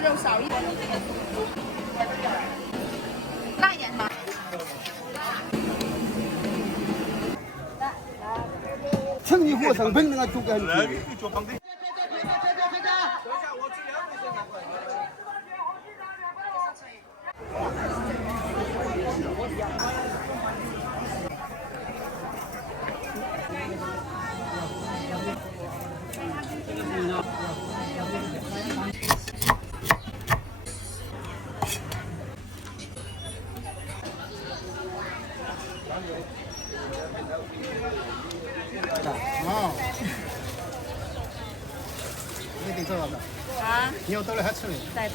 肉少一点，辣一点吗？成衣货成本那个就给你。哦，你订错了啊？你要到了还吃呢？在。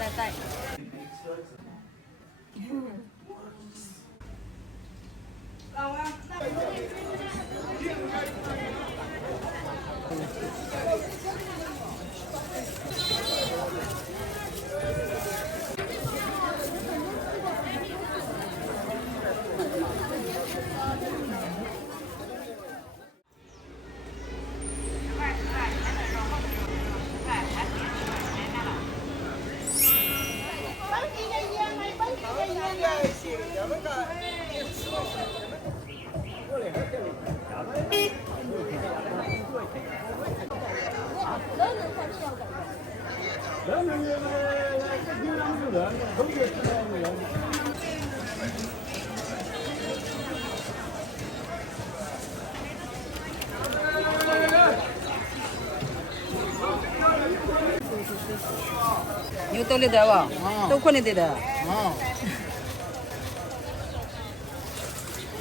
有兜里的吧？都可能得的。哦。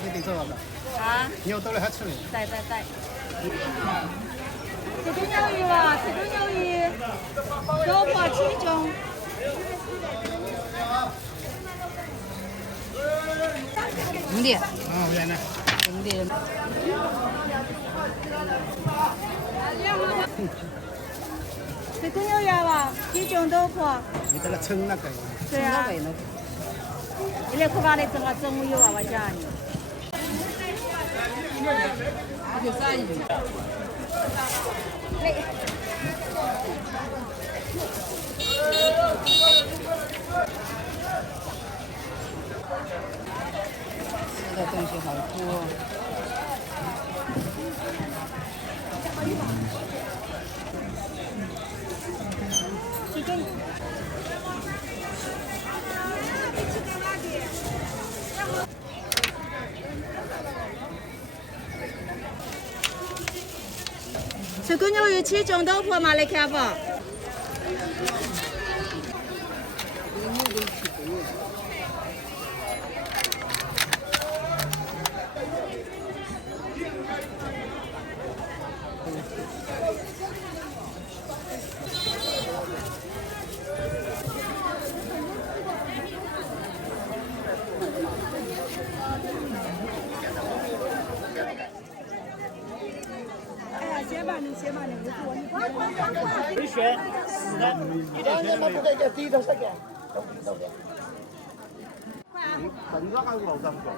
你订错了啊？你要到了还吃呢？在。这个牛鱼啊，这个牛鱼，多破7种。红的。原来。红的。这个牛鱼吧，7种多破。你这个称那个。对啊。你来可把那整午有娃娃家呢。就3亿。吃的东西好多。这个牛鱼7种多破嘛，来看不？你选是的，一点钱都没有。低头色的，等着还是老张哥？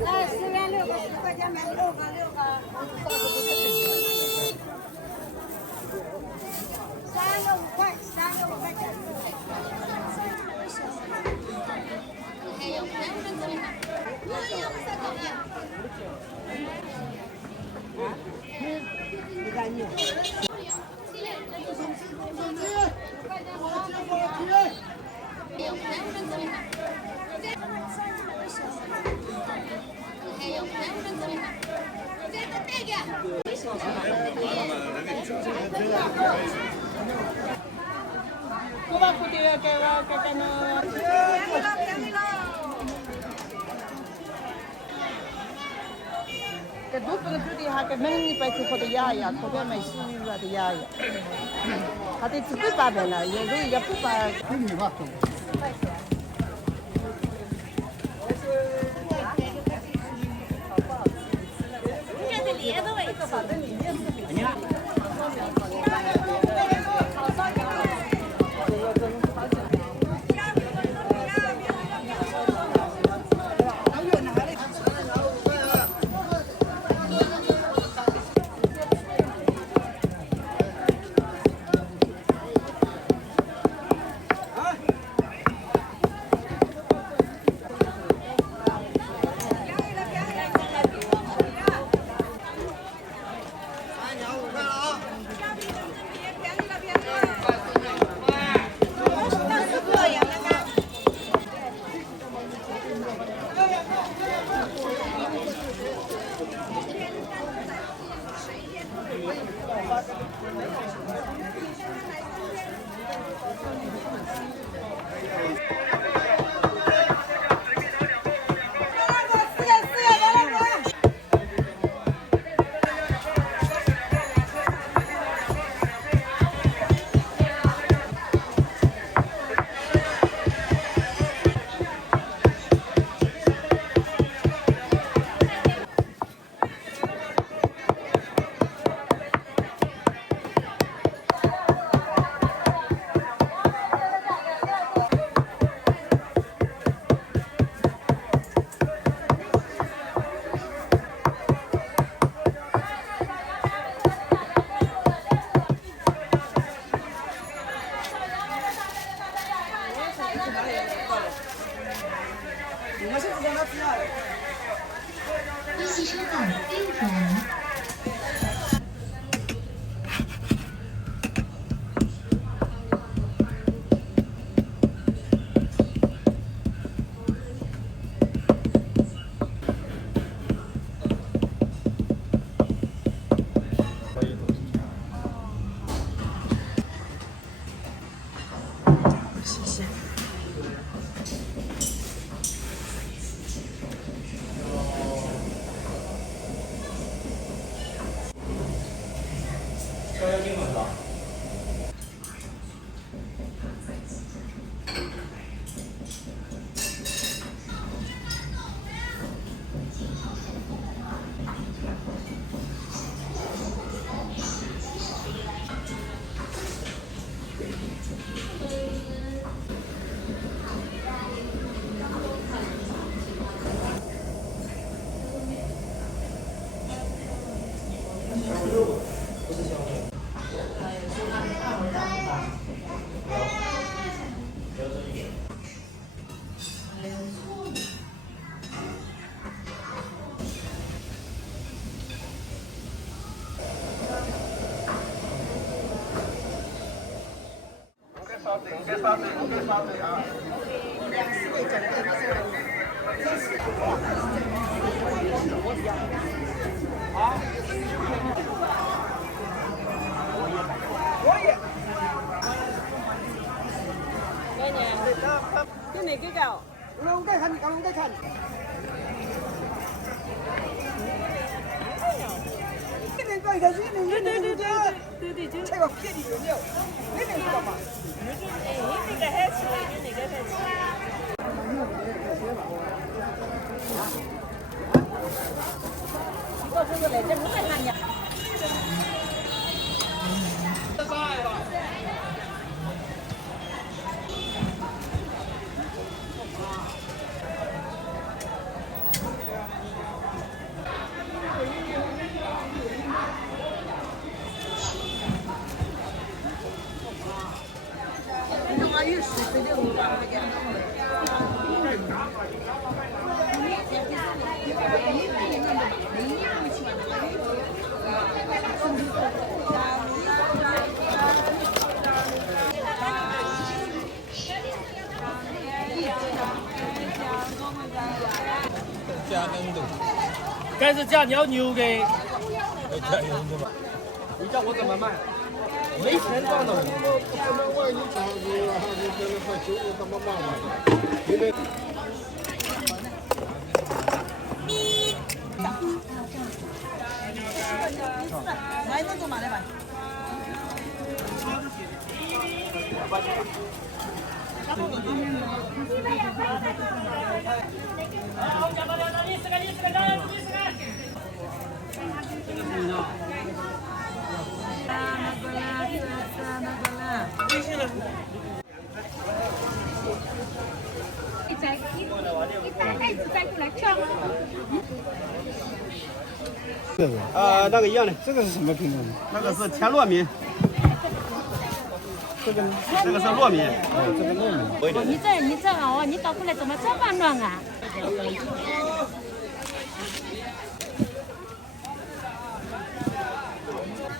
来10元6个，10块钱买6个。3个5块，3个5块钱。你看你。Kuva putih kayak kakaknya. Cái đút cái đút đi hai cái mình đi phải chụp cái giá ya, có cái mấy xu là cái giá ya. Hạt thì chụp ba bên là, giờ rồi giờ chụp ba.你吧。现在连着喂。一汽车站六转。这哪个高？龙在看，龙在看。这边过一个，这边对，这个骗你有没有？那边知道吗？那个还吃，那个还吃。我这个来这么看呀。该是加条牛给。加油的嘛？你叫我怎么卖？没钱赚的。万一涨你这个快9怎么办嘛？因为。来那多嘛的吧？那个一样的，这个是什么品种？那个是甜糯米。这个是糯米。哦，这个糯米。你这哦，你搞过来怎么这么乱啊？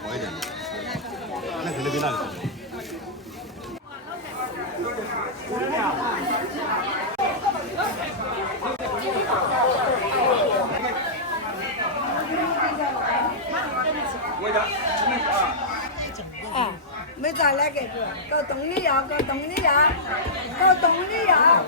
好一点的，那肯定比那个。啊，没咋来给这，搞动力呀，搞动力呀，搞动力呀。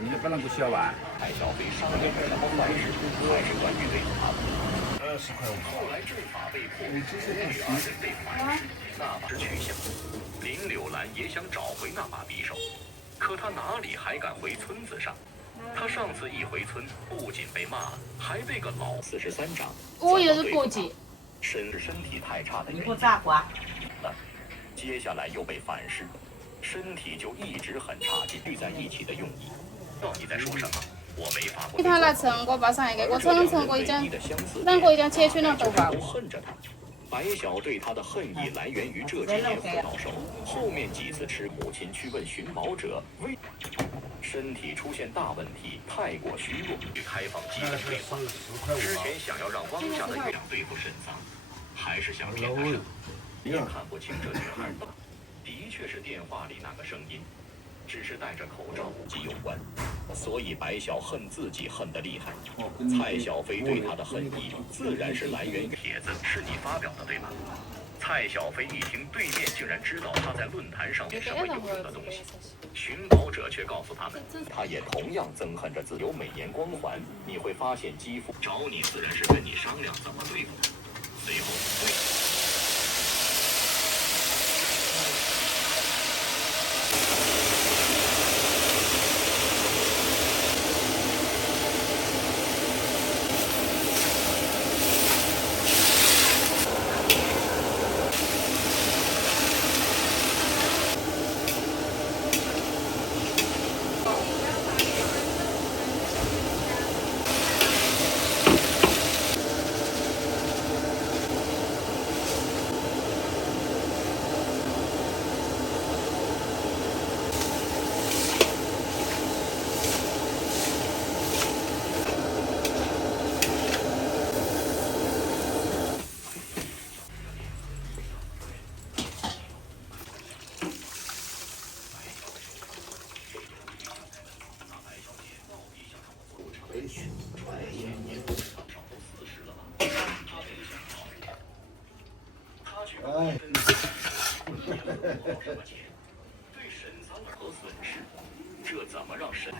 你本来不需要吧？太小飞商店的坏事，还是关于对他们。20块5。后来阵法被破，女儿人被反噬，那把是去向。林柳兰也想找回那把匕首，可她哪里还敢回村子上？她上次一回村，不仅被骂了，还被个老43长。我也是过节。身体太差的原因。不炸瓜。接下来又被反噬，身体就一直很差劲，聚在一起的用意。到底在说什么？我没法过。他来称我把上一个，我称过一张，两个一张切去了都吧。都恨着他。白晓对他的恨意来源于这几年不到手，后面几次吃母亲去问寻宝者为身体出现大问题，太过虚弱，与开放基本对话。之前想要让汪家的月亮对付沈桑，还是想骗他什么？也看不清这女孩的确是电话里那个声音，只是戴着口罩及有关，所以白晓恨自己恨得厉害。蔡小飞对他的恨意自然是来源于帖子是你发表的对吧？蔡小飞一听，对面竟然知道他在论坛上面什么有用的东西。寻宝者却告诉他们，他也同样憎恨着自有美颜光环。你会发现肌肤找你自然是跟你商量怎么对付他。随后对沈桑和损失，这怎么让沈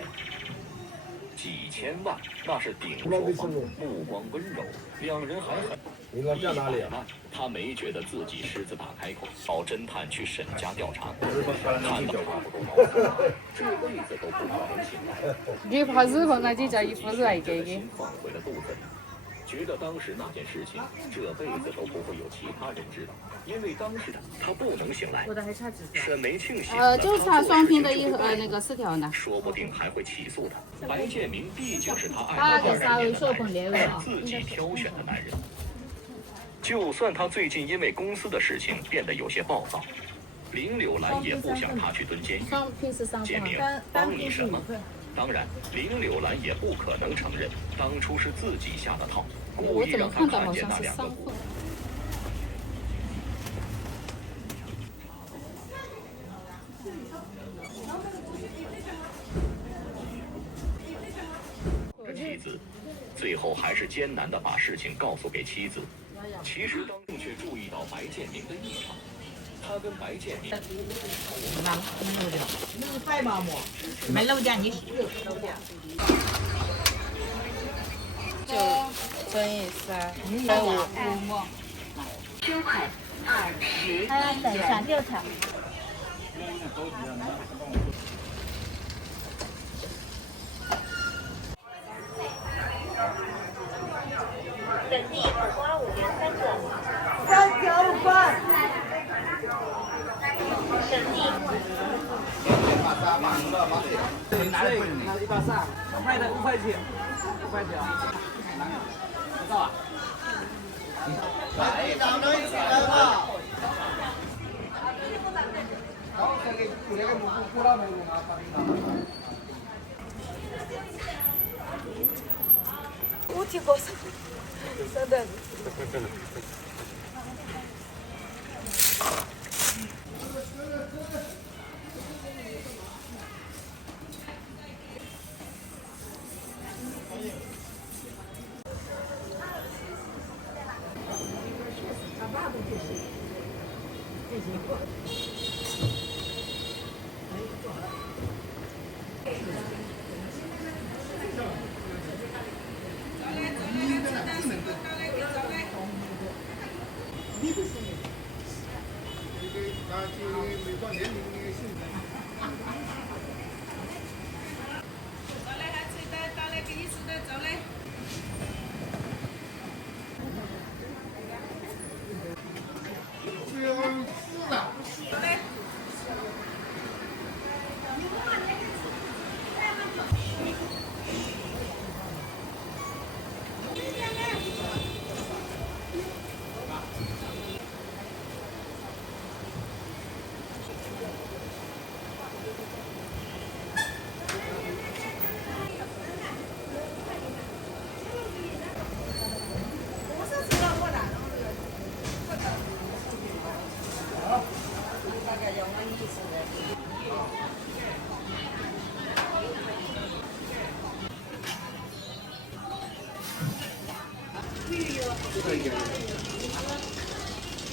几千万？那是顶手方，目光温柔，两人还很。100万，他没觉得自己狮子大开口，找侦探去沈家调查，看到差不多毛病，这辈子都不可能醒来。你怕日后那几家衣服是来给的。放回了肚子里。觉得当时那件事情，这辈子都不会有其他人知道，因为当时他不能醒来。沈梅庆醒了，就是他双拼的那个4条呢。说不定还会起诉他。白建明毕竟是他爱的20年的男人，自己挑选的男人。就算他最近因为公司的事情变得有些暴躁，林柳兰也不想他去蹲监狱。建明，帮你什么？当然，林柳兰也不可能承认当初是自己下的套，故意让他看见那2个。妻子，最后还是艰难地把事情告诉给妻子。其实当众却注意到白建明的异常，它跟白剑。没漏点你。9乘以3，150。收款20。还要等上6场。本地苦瓜5元3个。3条5块。本地。拿130，卖的5块钱，5块钱。知道啊？来，咱们一起来吧。우티 버섯. 사단.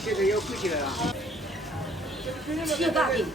这个又贵起来了。7大饼。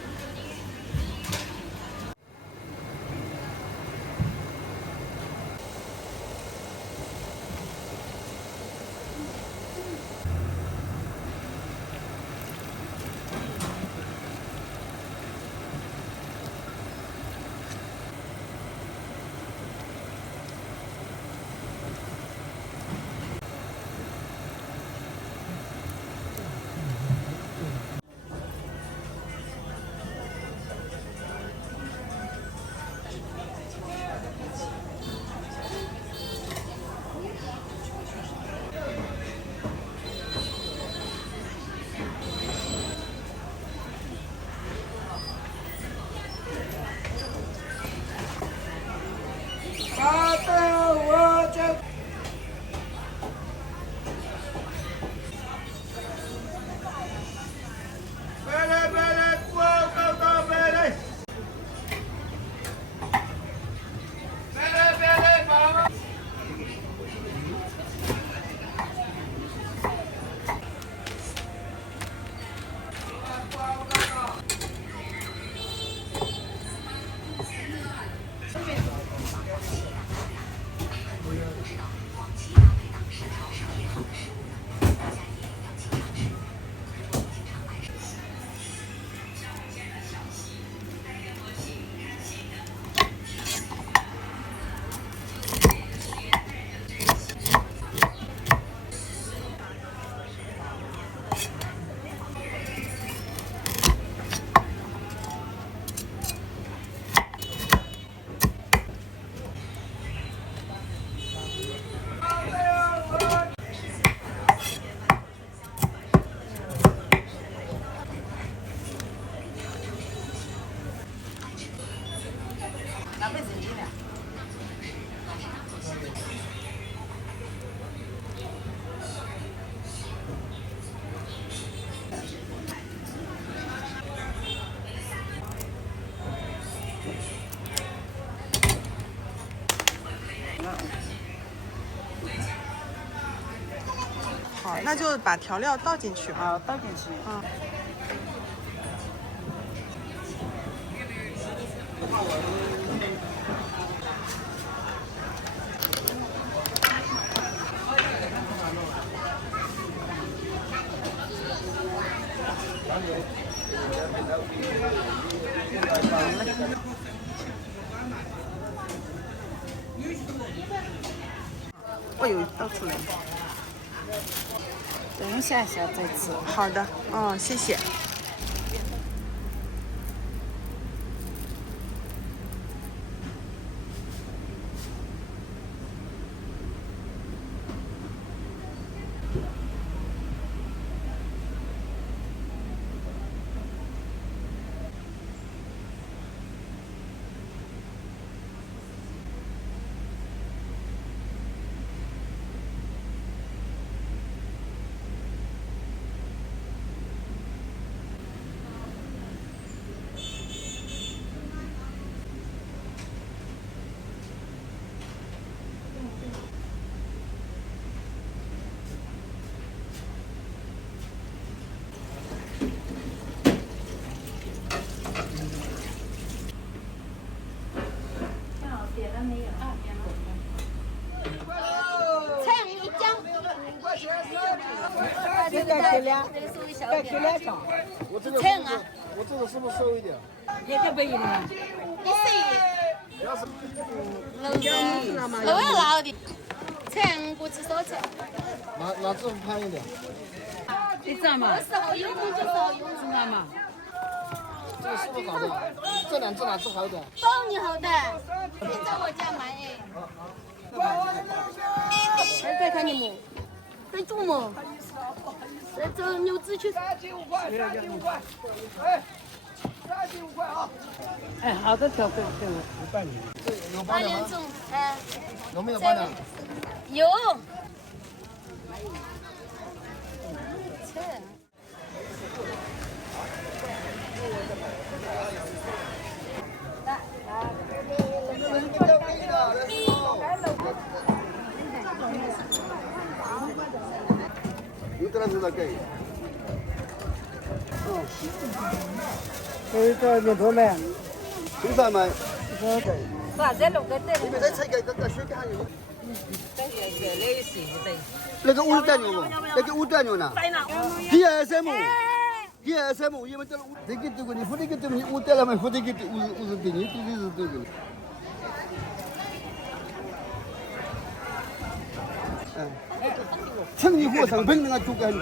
好，那就把调料倒进去。啊，倒进去。啊。哎呦，倒出来了。等一下再吃。好的，哦，谢谢。这个给两，再给2张。我这个是不是收一点？也给不一定啊。老要老的，才5只少钱。哪只便宜点？你知道吗？时候有空就少用，知道吗？这个是不是好的？这2只哪只好一点？包你好的，你在我家买哎。还在看你们，在做么？这走牛子去。35块，35块，哎，35块啊！哎，好的条给我。有8点钟，哎，有没有8两？有。有的是那个。这个你多买。青菜买。啥在弄个在？你们再吃一个水干牛。那那个5袋牛，那个5袋牛呢？DSM，因为这个这个这个你付这个东西5袋了嘛，付这个50袋，你这是这个。成衣货成品那个做干净。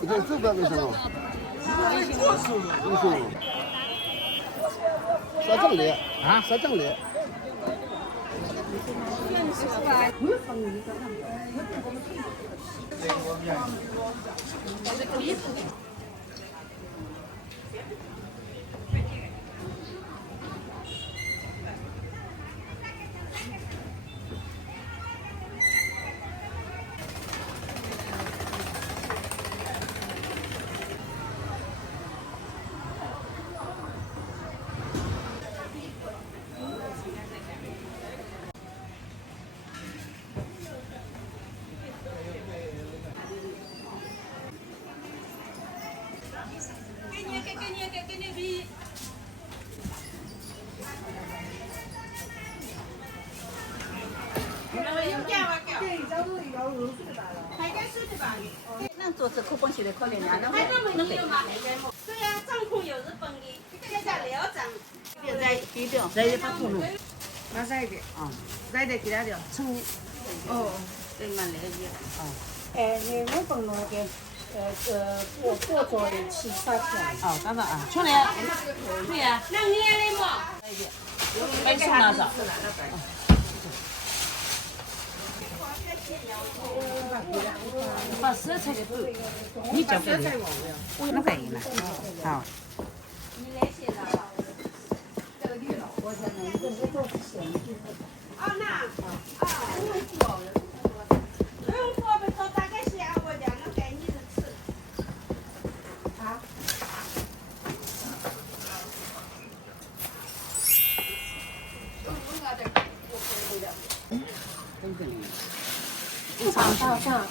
你看这个为什么？为什么？啥正的？啊？啥正的？那做这口本现在可怜呀，那对呀，账户有日本的，现在2张。再低调，再一把土弄。拿再一点。啊，再得给2条。哦。再慢来一点。啊。哎，你日本那个过做的7、8天。哦，刚刚啊，出来呀。对呀。那你也来嘛？白送多少？把食材给补，你交给我，那可以了。好。上。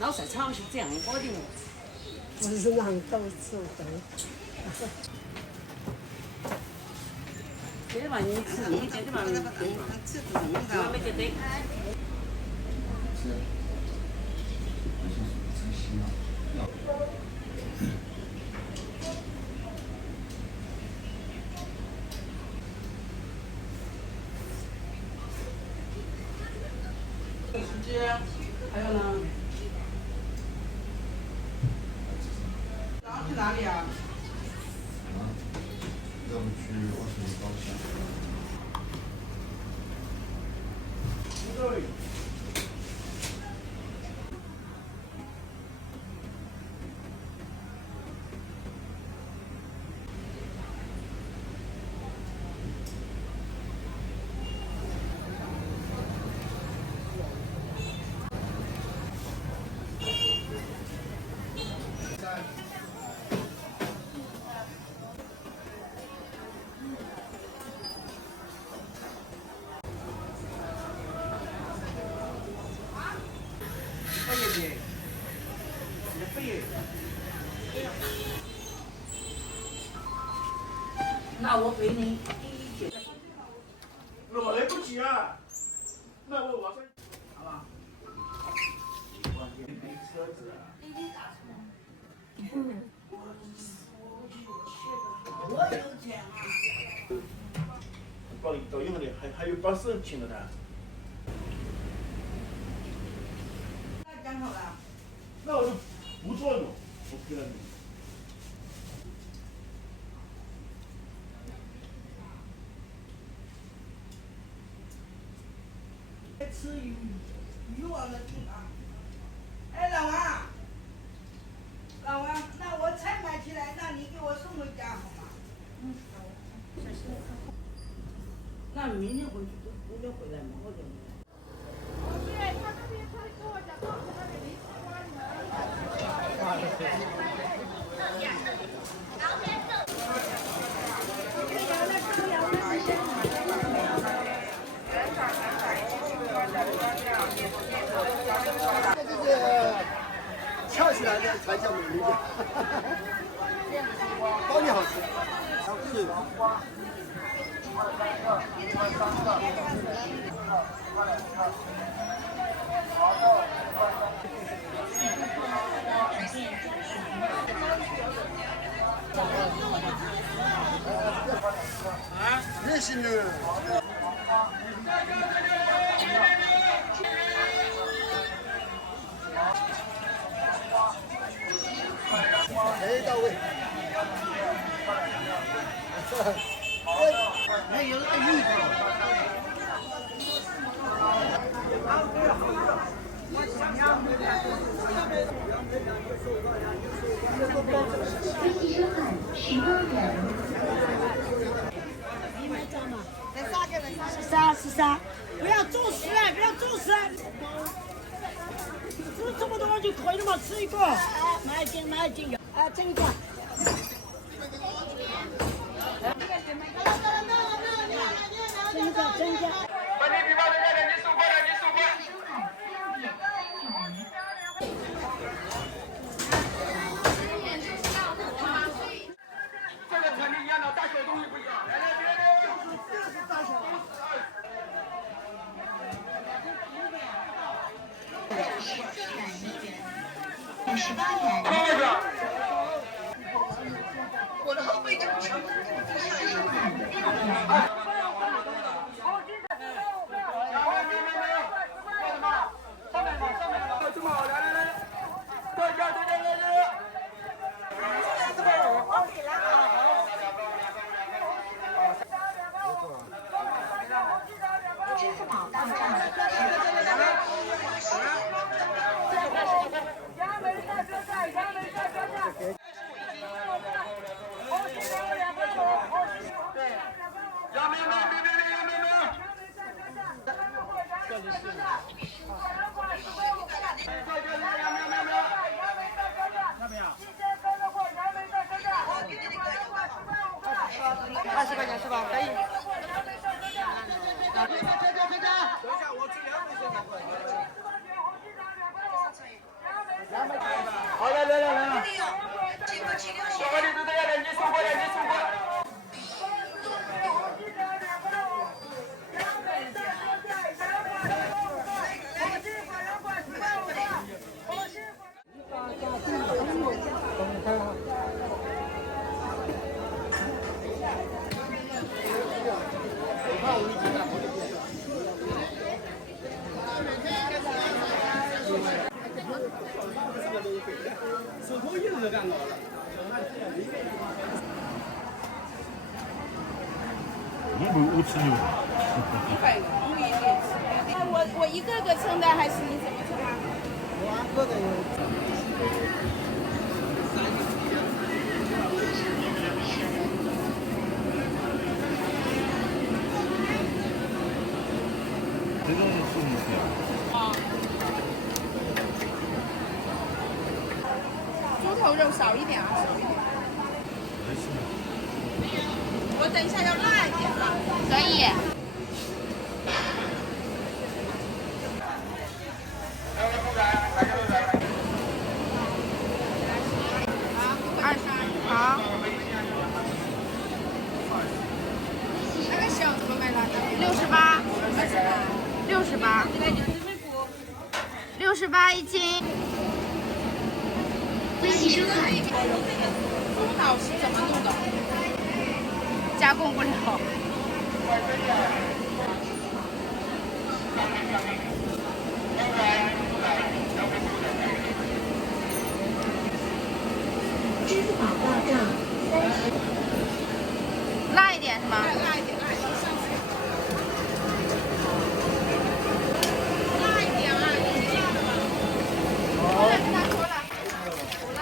老菜场是这样搞的。不是让狗吃的。这玩意吃，这玩意吃不动的，没得得。司机，还有呢？去哪里啊？要不去20高校。那我陪你。我来不及啊！那我往上，好吧？没车子啊。我有钱啊！到银行里还有把手请了呢。那讲好了。那我就不做了，我赔了你。吃鱼王的地方。哎，老王，老王，那我菜买起来，那你给我送回家好吗？嗯，好。那明天回去，明天回来嘛，我就。对，他那边他跟我讲，告诉他的临时关这个翘起来的才叫美丽的，包你好吃，是。热心的。哎，到位。还有个芋头。13，不要作死，不要作死。吃这么多就可以了嘛，吃一个，买一斤，蒸一个。蒸一个。把你比方人家的，你数过来，你数过。这个产品一样的，大小东西不一样。来来，别别，这是大小。58元。我的后背就强。这么好，来来来，对价。支付宝到账。20块钱是吧？可以。等一下，我去2份现在过来。手头一直干到了。我一个个称的，还是你怎么称啊？我个个有。这种是什么？啊。猪头肉少一点啊，少一点。我等一下要辣一点吧。可以。好。那个小怎么卖了？68。68。68一斤。欢迎收看。猪脑是怎么弄的？加工不了。支付宝到账30。辣一点是吗？辣一点，辣一点，上去。辣一点啊，你是辣的吗？我来跟他说了，不辣。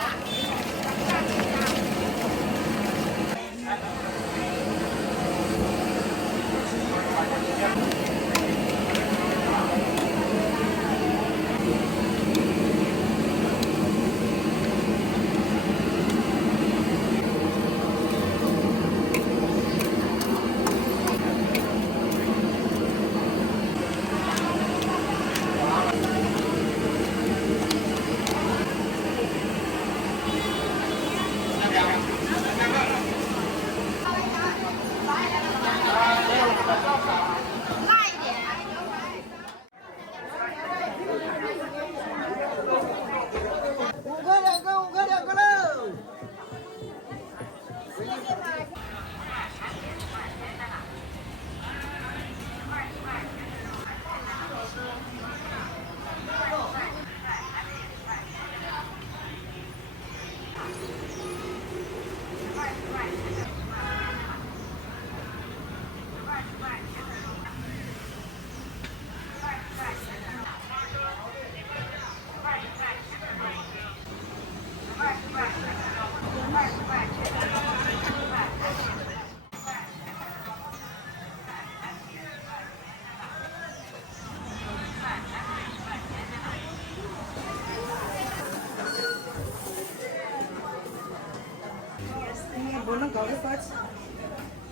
不能搞得多起，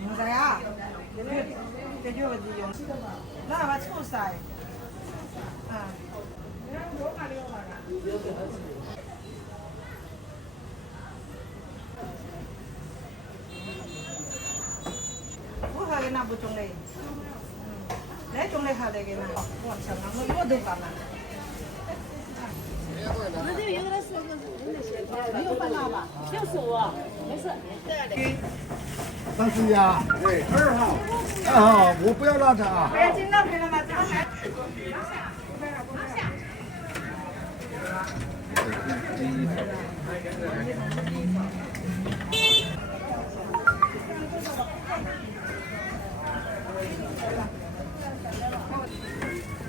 没得呀，这就问题用，那把臭塞，啊，我还给那不种嘞，来种嘞还得给那，我操，我都干了。那就有的是没有烦恼吧？就是我，没事。31啊，对，2号，2号，我不要拉长啊。不要紧张，别让他长。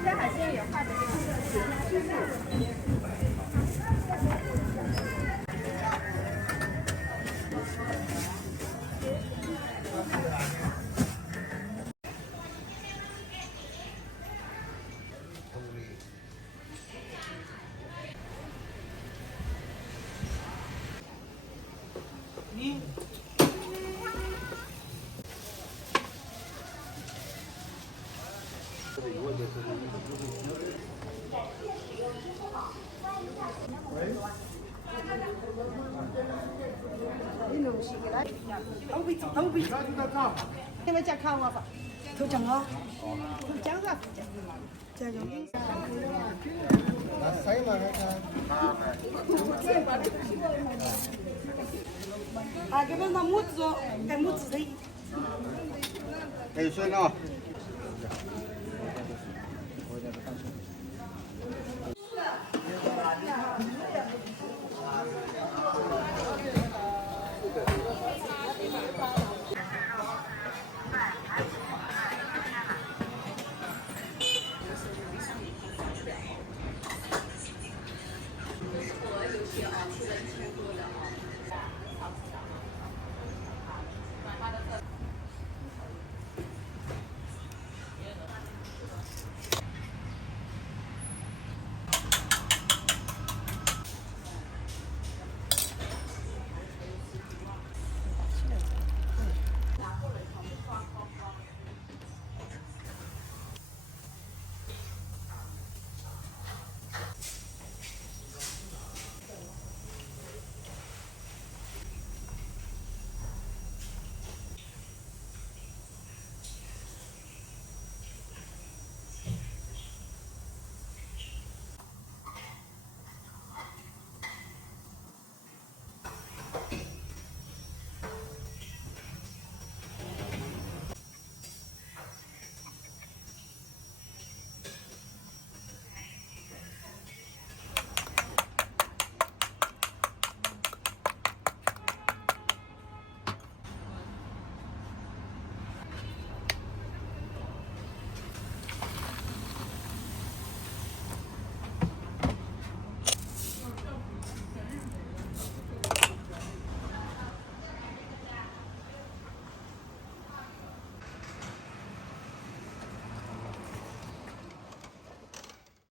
这海鲜也画的。你。都比，你们家看我吧，头奖哦，头奖啊，这种。啊，这边那木子哦，带木子的。可以算了。